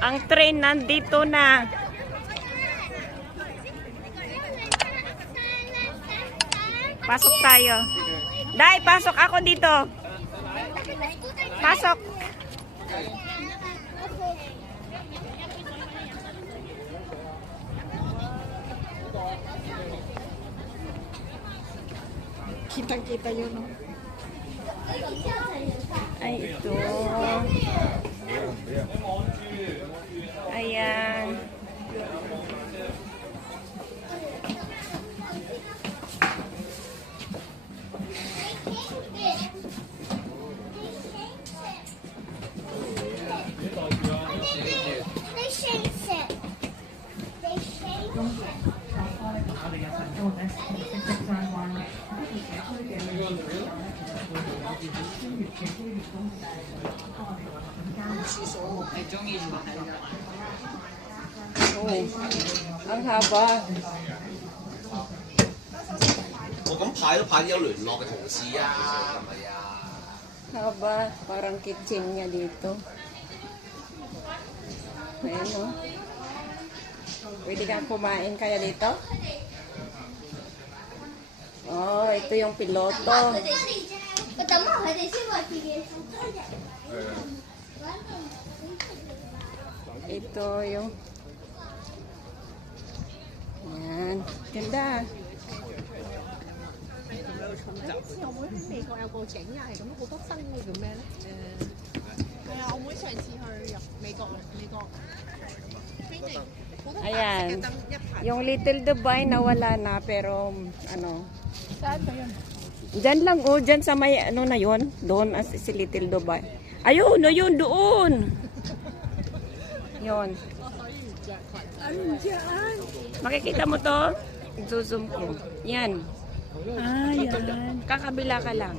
Ang train nandito na. Pasok tayo. Dai, pasok ako dito. Pasok. Kitang-kita yun, no? Ay, ito. Ayan. Oh, ang haba. 我咁排都排啲有聯絡嘅同事啊，係咪啊？ Haba. Parang kitchen niya dito. Ayan, no? Pwede kang kumain kaya dito? Oh, ito yung piloto. Ito yung... Ayan. Ganda. 我妹喺美國有個景又係咁，好多新嘅叫咩咧？係啊，我妹上次去美國 training， 好多白色嘅 Ayan. 燈一排。 Yung Little Dubai nawala na pero ano... Saan ba yun? Diyan lang, oh, diyan sa may, ano na yun, doon as si Little Dubai. Ayun, no, yun, doon. Yun. Andiyan! Makikita mo to? Zoom ko. Yan. Ah, yan. Kakabila ka lang.